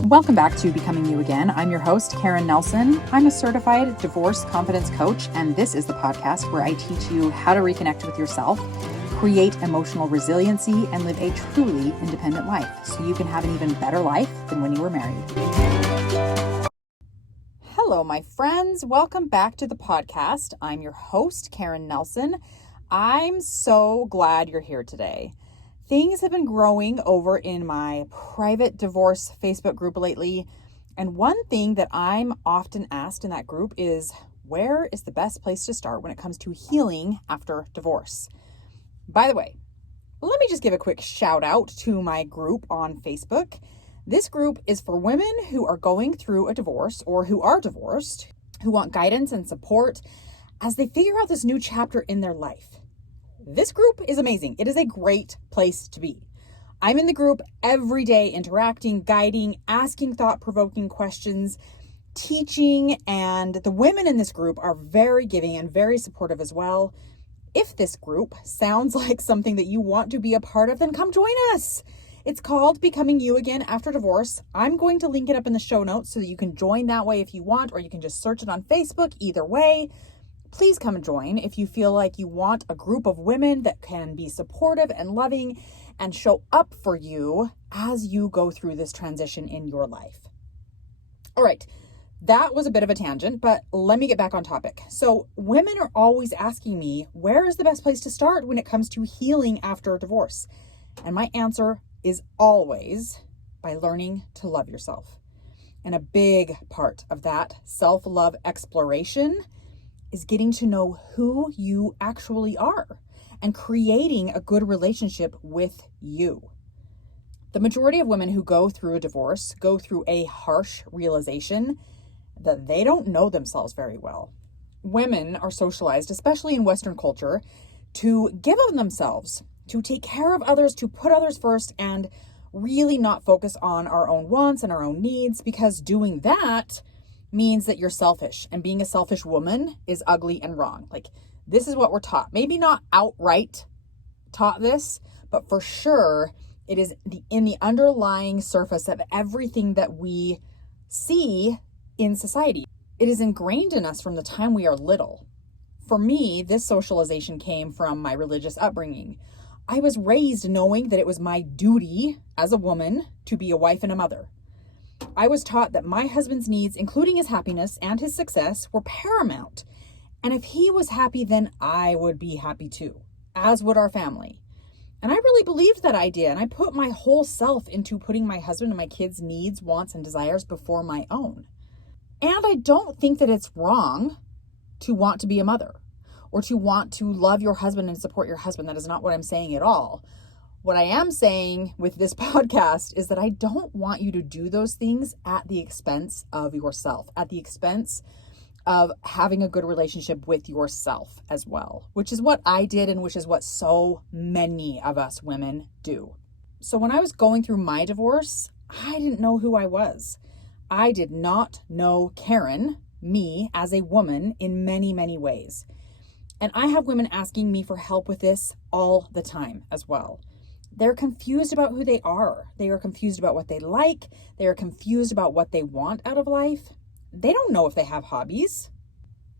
Welcome back to Becoming You Again. I'm your host, Karen Nelson. I'm a certified divorce confidence coach, and this is the podcast where I teach you how to reconnect with yourself, create emotional resiliency, and live a truly independent life so you can have an even better life than when you were married. Hello, my friends. Welcome back to the podcast. I'm your host, Karen Nelson. I'm so glad you're here today. Things have been growing over in my private divorce Facebook group lately. And one thing that I'm often asked in that group is, where is the best place to start when it comes to healing after divorce? By the way, let me just give a quick shout out to my group on Facebook. This group is for women who are going through a divorce or who are divorced, who want guidance and support as they figure out this new chapter in their life. This group is amazing. It is a great place to be. I'm in the group every day, interacting, guiding, asking thought-provoking questions, teaching, and the women in this group are very giving and very supportive as well. If this group sounds like something that you want to be a part of, then come join us. It's called Becoming You Again After Divorce. I'm going to link it up in the show notes so that you can join that way if you want, or you can just search it on Facebook. Either way, please come and join if you feel like you want a group of women that can be supportive and loving and show up for you as you go through this transition in your life. All right, that was a bit of a tangent, but let me get back on topic. So women are always asking me, where is the best place to start when it comes to healing after divorce? And my answer is always by learning to love yourself. And a big part of that self-love exploration is getting to know who you actually are and creating a good relationship with you. The majority of women who go through a divorce go through a harsh realization that they don't know themselves very well. Women are socialized, especially in Western culture, to give of themselves, to take care of others, to put others first, and really not focus on our own wants and our own needs, because doing that means that you're selfish, and being a selfish woman is ugly and wrong. Like, this is what we're taught. Maybe not outright taught this, but for sure it is in the underlying surface of everything that we see in society. It is ingrained in us from the time we are little. For me, this socialization came from my religious upbringing. I was raised knowing that it was my duty as a woman to be a wife and a mother. I was taught that my husband's needs, including his happiness and his success, were paramount. And if he was happy, then I would be happy too, as would our family. And I really believed that idea, and I put my whole self into putting my husband and my kids' needs, wants, and desires before my own. And I don't think that it's wrong to want to be a mother or to want to love your husband and support your husband. That is not what I'm saying at all. What I am saying with this podcast is that I don't want you to do those things at the expense of yourself, at the expense of having a good relationship with yourself as well, which is what I did and which is what so many of us women do. So when I was going through my divorce, I didn't know who I was. I did not know Karen, me, as a woman in many, many ways. And I have women asking me for help with this all the time as well. They're confused about who they are. They are confused about what they like. They are confused about what they want out of life. They don't know if they have hobbies.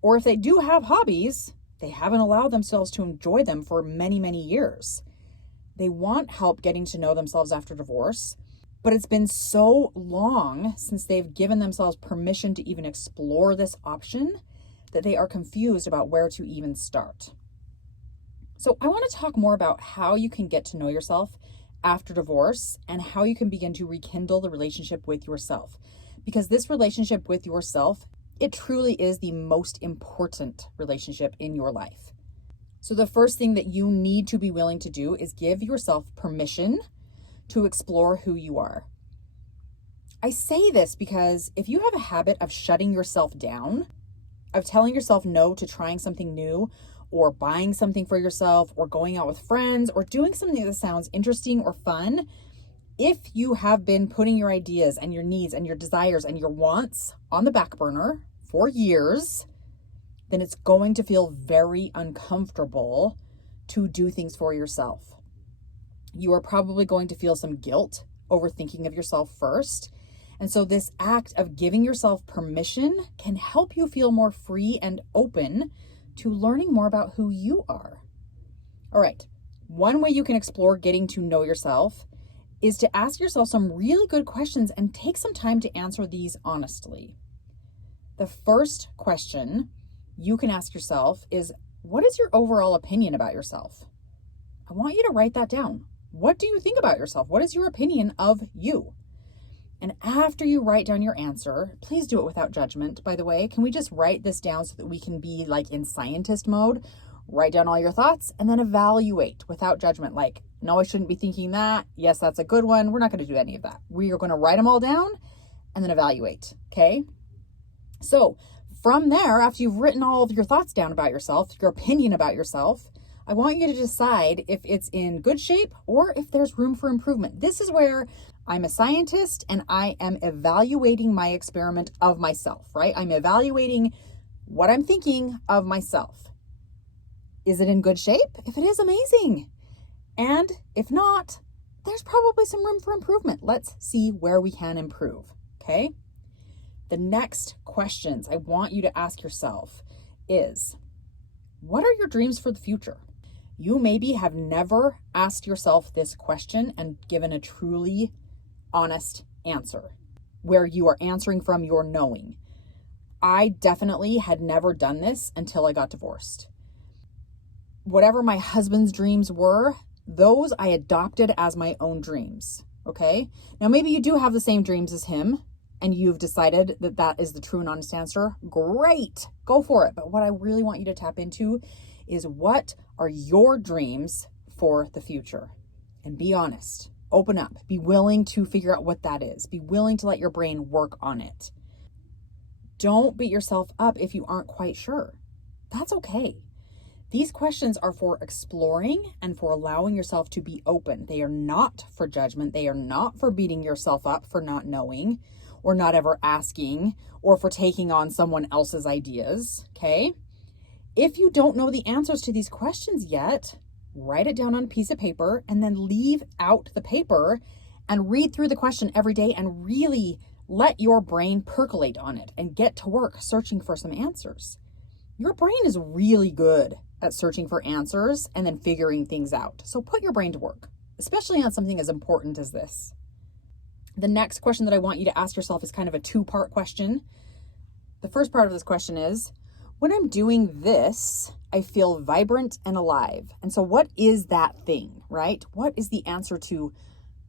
Or if they do have hobbies, they haven't allowed themselves to enjoy them for many, many years. They want help getting to know themselves after divorce, but it's been so long since they've given themselves permission to even explore this option that they are confused about where to even start. So I want to talk more about how you can get to know yourself after divorce and how you can begin to rekindle the relationship with yourself. Because this relationship with yourself, it truly is the most important relationship in your life. So the first thing that you need to be willing to do is give yourself permission to explore who you are. I say this because if you have a habit of shutting yourself down, of telling yourself no to trying something new, or buying something for yourself, or going out with friends, or doing something that sounds interesting or fun, if you have been putting your ideas and your needs and your desires and your wants on the back burner for years, then it's going to feel very uncomfortable to do things for yourself. You are probably going to feel some guilt over thinking of yourself first. And so this act of giving yourself permission can help you feel more free and open to learning more about who you are. All right, one way you can explore getting to know yourself is to ask yourself some really good questions and take some time to answer these honestly. The first question you can ask yourself is, what is your overall opinion about yourself? I want you to write that down. What do you think about yourself? What is your opinion of you? And after you write down your answer, please do it without judgment, by the way. Can we just write this down so that we can be like in scientist mode? Write down all your thoughts and then evaluate without judgment. Like, no, I shouldn't be thinking that. Yes, that's a good one. We're not going to do any of that. We are going to write them all down and then evaluate. Okay. So from there, after you've written all of your thoughts down about yourself, your opinion about yourself, I want you to decide if it's in good shape or if there's room for improvement. This is where I'm a scientist and I am evaluating my experiment of myself, right? I'm evaluating what I'm thinking of myself. Is it in good shape? If it is, amazing. And if not, there's probably some room for improvement. Let's see where we can improve, okay? The next questions I want you to ask yourself is, what are your dreams for the future? You maybe have never asked yourself this question and given a truly honest answer where you are answering from your knowing. I definitely had never done this until I got divorced. Whatever my husband's dreams were, those I adopted as my own dreams, okay? Now, maybe you do have the same dreams as him and you've decided that that is the true and honest answer. Great, go for it. But what I really want you to tap into is, what are your dreams for the future? And be honest, open up, be willing to figure out what that is. Be willing to let your brain work on it. Don't beat yourself up if you aren't quite sure. That's okay. These questions are for exploring and for allowing yourself to be open. They are not for judgment. They are not for beating yourself up for not knowing or not ever asking or for taking on someone else's ideas, okay? If you don't know the answers to these questions yet, write it down on a piece of paper and then leave out the paper and read through the question every day and really let your brain percolate on it and get to work searching for some answers. Your brain is really good at searching for answers and then figuring things out. So put your brain to work, especially on something as important as this. The next question that I want you to ask yourself is kind of a two-part question. The first part of this question is, when I'm doing this, I feel vibrant and alive. And so what is that thing, right? What is the answer to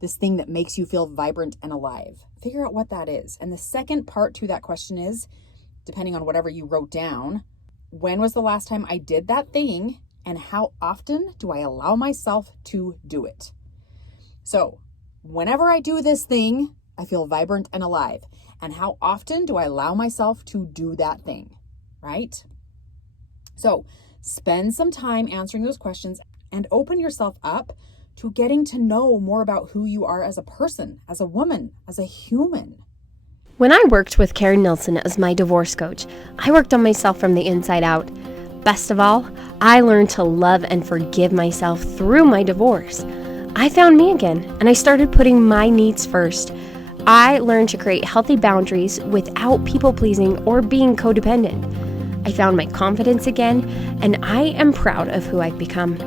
this thing that makes you feel vibrant and alive? Figure out what that is. And the second part to that question is, depending on whatever you wrote down, when was the last time I did that thing and how often do I allow myself to do it? So whenever I do this thing, I feel vibrant and alive. And how often do I allow myself to do that thing, right? So spend some time answering those questions and open yourself up to getting to know more about who you are as a person, as a woman, as a human. When I worked with Karen Nelson as my divorce coach, I worked on myself from the inside out. Best of all, I learned to love and forgive myself through my divorce. I found me again, and I started putting my needs first. I learned to create healthy boundaries without people-pleasing or being codependent. I found my confidence again, and I am proud of who I've become.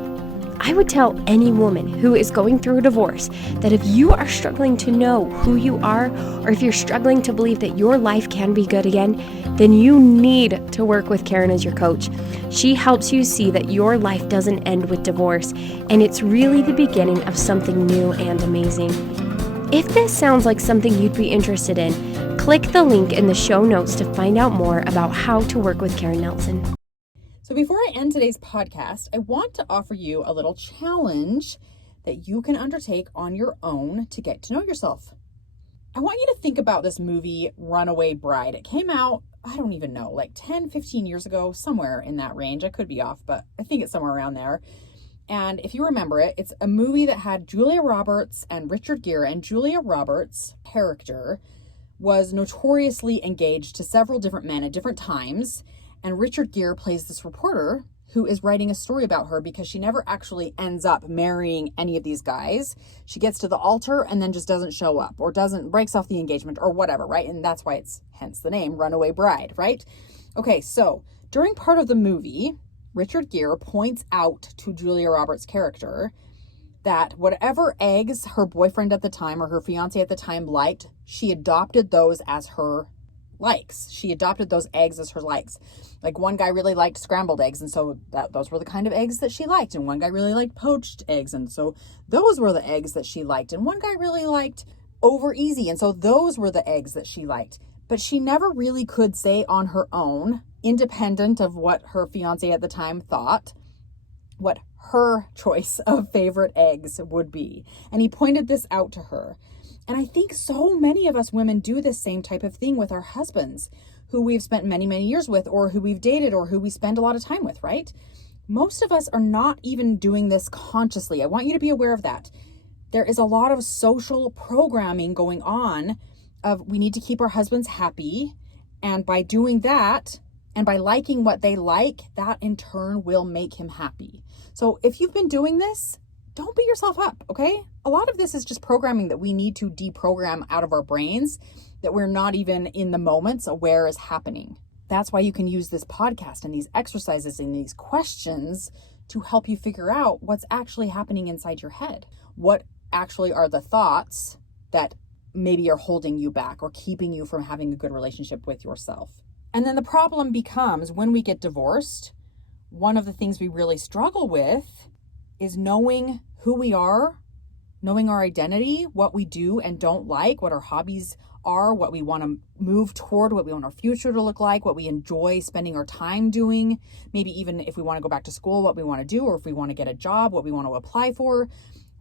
I would tell any woman who is going through a divorce that if you are struggling to know who you are, or if you're struggling to believe that your life can be good again, then you need to work with Karen as your coach. She helps you see that your life doesn't end with divorce, and it's really the beginning of something new and amazing. If this sounds like something you'd be interested in, click the link in the show notes to find out more about how to work with Karen Nelson. So before I end today's podcast, I want to offer you a little challenge that you can undertake on your own to get to know yourself. I want you to think about this movie, Runaway Bride. It came out, I don't even know, like 10, 15 years ago, somewhere in that range. I could be off, but I think it's somewhere around there. And if you remember it, it's a movie that had Julia Roberts and Richard Gere, and Julia Roberts' character was notoriously engaged to several different men at different times. And Richard Gere plays this reporter who is writing a story about her because she never actually ends up marrying any of these guys. She gets to the altar and then just doesn't show up or breaks off the engagement or whatever, right? And that's why it's hence the name Runaway Bride, right? Okay, so during part of the movie, Richard Gere points out to Julia Roberts' character that whatever eggs her boyfriend at the time or her fiance at the time liked, she adopted those as her likes. She adopted those eggs as her likes. Like one guy really liked scrambled eggs, and so those were the kind of eggs that she liked. And one guy really liked poached eggs, and so those were the eggs that she liked. And one guy really liked over easy, and so those were the eggs that she liked. But she never really could say on her own, independent of what her fiance at the time thought, what her choice of favorite eggs would be. And he pointed this out to her. And I think so many of us women do this same type of thing with our husbands who we've spent many, many years with, or who we've dated, or who we spend a lot of time with, right? Most of us are not even doing this consciously. I want you to be aware of that. There is a lot of social programming going on of we need to keep our husbands happy. And by doing that, and by liking what they like, that in turn will make him happy. So if you've been doing this, don't beat yourself up, okay? A lot of this is just programming that we need to deprogram out of our brains that we're not even in the moments aware is happening. That's why you can use this podcast and these exercises and these questions to help you figure out what's actually happening inside your head. What actually are the thoughts that maybe are holding you back or keeping you from having a good relationship with yourself. And then the problem becomes when we get divorced, one of the things we really struggle with is knowing who we are, knowing our identity, what we do and don't like, what our hobbies are, what we want to move toward, what we want our future to look like, what we enjoy spending our time doing, maybe even if we want to go back to school, what we want to do, or if we want to get a job, what we want to apply for.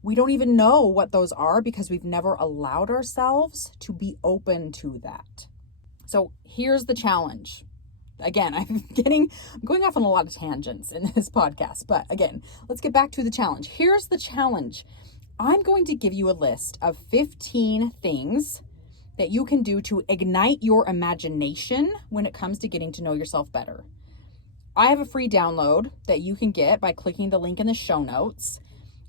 We don't even know what those are because we've never allowed ourselves to be open to that. So here's the challenge. Again, I'm going off on a lot of tangents in this podcast, but again, let's get back to the challenge. Here's the challenge. I'm going to give you a list of 15 things that you can do to ignite your imagination when it comes to getting to know yourself better. I have a free download that you can get by clicking the link in the show notes.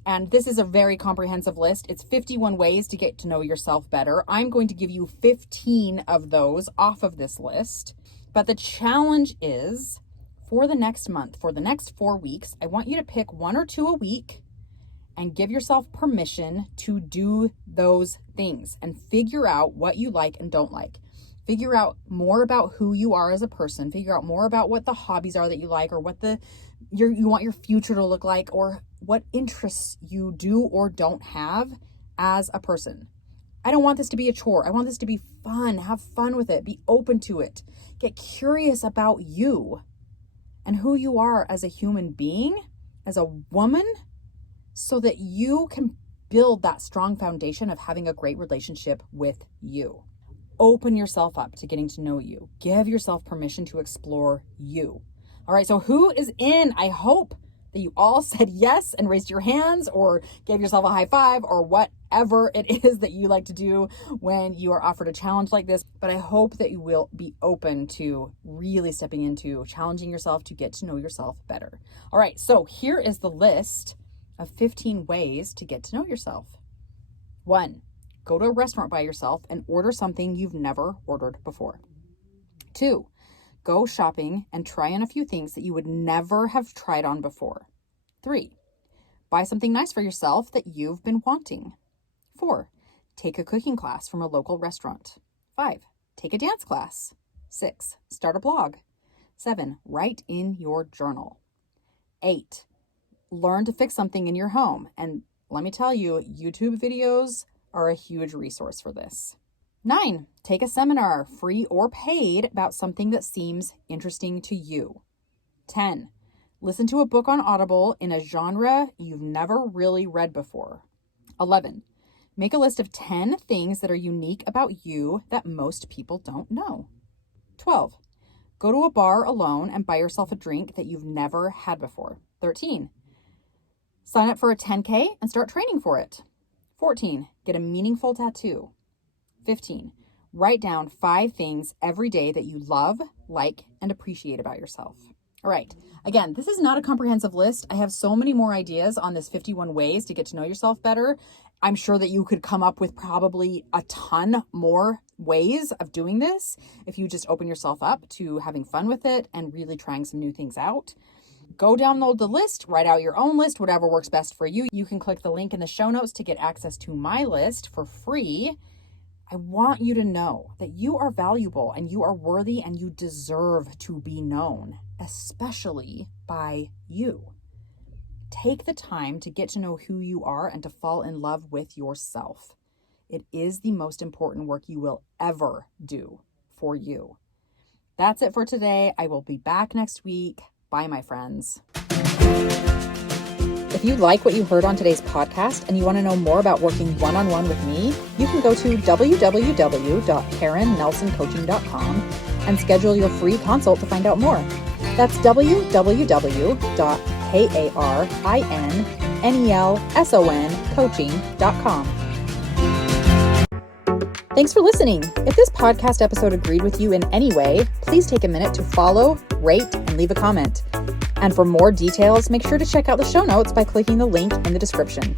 And this is a very comprehensive list. It's 51 ways to get to know yourself better. I'm going to give you 15 of those off of this list. But the challenge is for the next month, for the next 4 weeks, I want you to pick 1 or 2 a week and give yourself permission to do those things and figure out what you like and don't like. Figure out more about who you are as a person. Figure out more about what the hobbies are that you like, or what you want your future to look like, or what interests you do or don't have as a person. I don't want this to be a chore. I want this to be fun. Have fun with it. Be open to it. Get curious about you and who you are as a human being, as a woman, so that you can build that strong foundation of having a great relationship with you. Open yourself up to getting to know you. Give yourself permission to explore you. All right, so who is in? I hope that you all said yes and raised your hands or gave yourself a high five or whatever it is that you like to do when you are offered a challenge like this. But I hope that you will be open to really stepping into challenging yourself to get to know yourself better. All right, so here is the list of 15 ways to get to know yourself. 1, go to a restaurant by yourself and order something you've never ordered before. 2, go shopping and try on a few things that you would never have tried on before. 3, buy something nice for yourself that you've been wanting. 4, take a cooking class from a local restaurant. 5, take a dance class. 6, start a blog. 7, write in your journal. 8, learn to fix something in your home. And let me tell you, YouTube videos are a huge resource for this. 9, take a seminar, free or paid, about something that seems interesting to you. 10, listen to a book on Audible in a genre you've never really read before. 11, make a list of 10 things that are unique about you that most people don't know. 12, go to a bar alone and buy yourself a drink that you've never had before. 13, sign up for a 10K and start training for it. 14, get a meaningful tattoo. 15, write down 5 things every day that you love, like, and appreciate about yourself. All right. Again, this is not a comprehensive list. I have so many more ideas on this 51 ways to get to know yourself better. I'm sure that you could come up with probably a ton more ways of doing this if you just open yourself up to having fun with it and really trying some new things out. Go download the list, write out your own list, whatever works best for you. You can click the link in the show notes to get access to my list for free. I want you to know that you are valuable and you are worthy and you deserve to be known, especially by you. Take the time to get to know who you are and to fall in love with yourself. It is the most important work you will ever do for you. That's it for today. I will be back next week. Bye, my friends. If you like what you heard on today's podcast and you want to know more about working one-on-one with me, you can go to www.karennelsoncoaching.com and schedule your free consult to find out more. That's www.karennelsoncoaching.com. Thanks for listening. If this podcast episode agreed with you in any way, please take a minute to follow, rate, and leave a comment. And for more details, make sure to check out the show notes by clicking the link in the description.